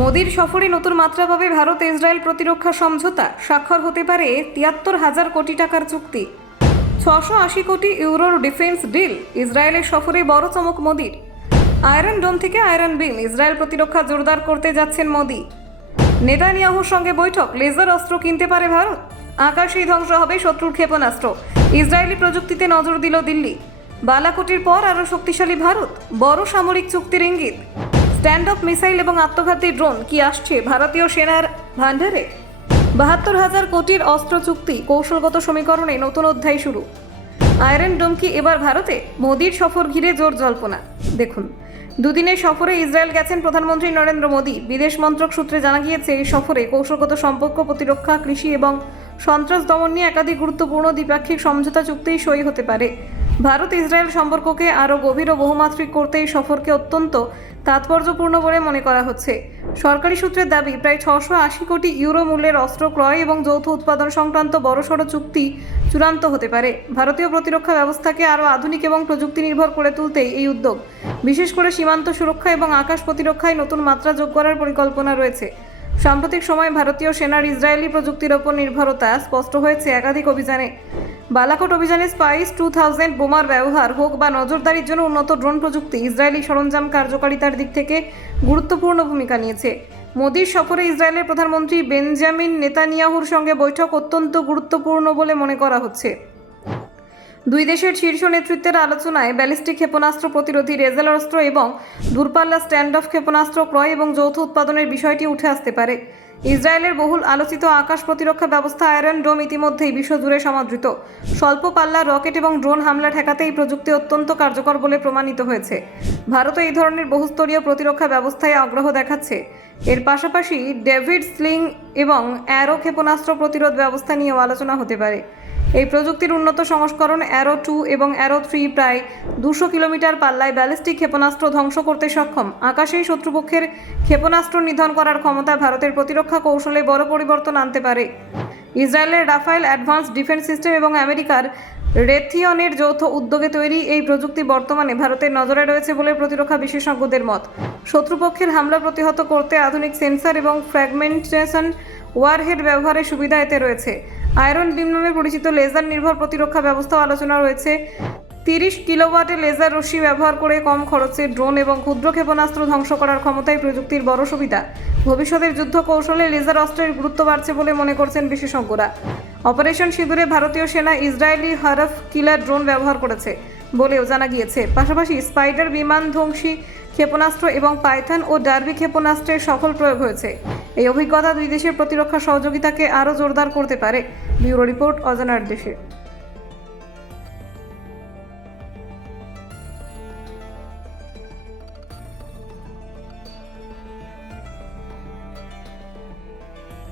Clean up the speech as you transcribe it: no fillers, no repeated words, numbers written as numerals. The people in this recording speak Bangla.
মোদির সফরে নতুন মাত্রা পাবে ভারত ইসরায়েল প্রতিরক্ষা সমঝোতা। স্বাক্ষর হতে পারে ৭৩,০০০ কোটি টাকার চুক্তি। ৬৮০ কোটি ইউরোর ডিফেন্স ডিল। ইসরায়েলের সফরে বড় চমক মোদির। আয়রন ডোম থেকে আয়রন বিম। ইসরায়েল প্রতিরক্ষা জোরদার করতে যাচ্ছেন মোদি। নেতানিয়াহুর সঙ্গে বৈঠক। লেজার অস্ত্র কিনতে পারে ভারত। আকাশেই ধ্বংস হবে শত্রুর ক্ষেপণাস্ত্র। ইসরায়েলি প্রযুক্তিতে নজর দিল দিল্লি। বালাকোটের পর আরও শক্তিশালী ভারত। বড় সামরিক চুক্তির ইঙ্গিত। স্ট্যান্ড অফ মিসাইল এবং আত্মঘাতী ড্রোন কি আসছে ভারতীয় সেনার ভান্ডারে? ৭২,০০০ কোটির অস্ত্র চুক্তি। কৌশলগত সমীকরণে নতুন অধ্যায় শুরু। আয়রন ডোম কি এবার ভারতে? মোদির সফর ঘিরে জোর জল্পনা। দেখুন, দুদিনের সফরে ইসরায়েল গেছেন প্রধানমন্ত্রী নরেন্দ্র মোদি। বিদেশ মন্ত্রক সূত্রে জানা গিয়েছে, এই সফরে কৌশলগত সম্পর্ক, প্রতিরক্ষা, কৃষি এবং সন্ত্রাস দমন নিয়ে একাধিক গুরুত্বপূর্ণ দ্বিপাক্ষিক সমঝোতা চুক্তিই সই হতে পারে। ভারত ইসরায়েল সম্পর্ককে আরও গভীর ও বহুমাত্রিক করতে এই সফরকে অত্যন্ত তাৎপর্যপূর্ণ বলে মনে করা হচ্ছে। সরকারি সূত্রের দাবি, প্রায় ৬৮০ কোটি ইউরো মূল্যের অস্ত্র ক্রয় এবং যৌথ উৎপাদন সংক্রান্ত বড়সড় চুক্তি চূড়ান্ত হতে পারে। ভারতীয় প্রতিরক্ষা ব্যবস্থাকে আরও আধুনিক এবং প্রযুক্তি নির্ভর করে তুলতেই এই উদ্যোগ। বিশেষ করে সীমান্ত সুরক্ষা এবং আকাশ প্রতিরক্ষায় নতুন মাত্রা যোগ করার পরিকল্পনা রয়েছে। সাম্প্রতিক সময়ে ভারতীয় সেনার ইসরায়েলি প্রযুক্তির ওপর নির্ভরতা স্পষ্ট হয়েছে একাধিক অভিযানে। বালাকোট অভিযানে স্পাইস 2000 বোমার ব্যবহার হোক বা নজরদারির জন্য উন্নত ড্রোন প্রযুক্তি, ইসরায়েলি সরঞ্জাম কার্যকারিতার দিক থেকে গুরুত্বপূর্ণ ভূমিকা নিয়েছে। মোদির সফরে ইসরায়েলের প্রধানমন্ত্রী বেঞ্জামিন নেতানিয়াহুর সঙ্গে বৈঠক অত্যন্ত গুরুত্বপূর্ণ বলে মনে করা হচ্ছে। দুই দেশের শীর্ষ নেতৃত্বের আলোচনায় ব্যালিস্টিক ক্ষেপণাস্ত্র প্রতিরোধী লেজার অস্ত্র এবং দূরপাল্লা স্ট্যান্ড অফ ক্ষেপণাস্ত্র ক্রয় এবং যৌথ উৎপাদনের বিষয়টি উঠে আসতে পারে। ইসরায়েলের বহুল আলোচিত আকাশ প্রতিরক্ষা ব্যবস্থা আয়রন ডোম ইতিমধ্যেই বিশ্বজুড়ে সমাদৃত। স্বল্প পাল্লার রকেট এবং ড্রোন হামলা ঠেকাতে এই প্রযুক্তি অত্যন্ত কার্যকর বলে প্রমাণিত হয়েছে। ভারতও এই ধরনের বহুস্তরীয় প্রতিরক্ষা ব্যবস্থায় আগ্রহ দেখাচ্ছে। এর পাশাপাশি ডেভিড স্লিং এবং অ্যারো ক্ষেপণাস্ত্র প্রতিরোধ ব্যবস্থা নিয়েও আলোচনা হতে পারে। এই প্রযুক্তির উন্নত সংস্করণ অ্যারো 2 এবং অ্যারো 3 প্রায় 200 কিলোমিটার পাল্লায় ব্যালিস্টিক ক্ষেপণাস্ত্র ধ্বংস করতে সক্ষম। আকাশেই শত্রুপক্ষের ক্ষেপণাস্ত্র নিধন করার ক্ষমতা ভারতের প্রতিরক্ষা কৌশলে বড় পরিবর্তন আনতে পারে। ইসরায়েলের রাফায়েল অ্যাডভান্স ডিফেন্স সিস্টেম এবং আমেরিকার রেথিয়নের যৌথ উদ্যোগে তৈরি এই প্রযুক্তি বর্তমানে ভারতের নজরে রয়েছে বলে প্রতিরক্ষা বিশেষজ্ঞদের মত। শত্রুপক্ষের হামলা প্রতিহত করতে আধুনিক সেন্সর এবং ফ্র্যাগমেন্টেশন ওয়ারহেড ব্যবহারের সুবিধা এতে রয়েছে। আয়রন বিম নামে পরিচিত লেজার নির্ভর প্রতিরক্ষা ব্যবস্থাও আলোচনা রয়েছে। 30 কিলোওয়াটের লেজার রশ্মি ব্যবহার করে কম খরচে ড্রোন এবং ক্ষুদ্র ক্ষেপণাস্ত্র ধ্বংস করার ক্ষমতাই প্রযুক্তির বড় সুবিধা। ভবিষ্যতের যুদ্ধ কৌশলে লেজার অস্ত্রের গুরুত্ব বাড়ছে বলে মনে করছেন বিশেষজ্ঞরা। অপারেশন সিঁদুরে ভারতীয় সেনা ইসরায়েলি হারফ কিলার ড্রোন ব্যবহার করেছে বলেও জানা গিয়েছে। পাশাপাশি স্পাইডার বিমানধ্বংসী ক্ষেপণাস্ত্র এবং পাইথন ও ডার্বি ক্ষেপণাস্ত্রের সফল প্রয়োগ হয়েছে। এই অভিজ্ঞতা দুই দেশের প্রতিরক্ষা সহযোগিতাকে আরও জোরদার করতে পারে। ব্যুরো রিপোর্ট, অজানার দেশে।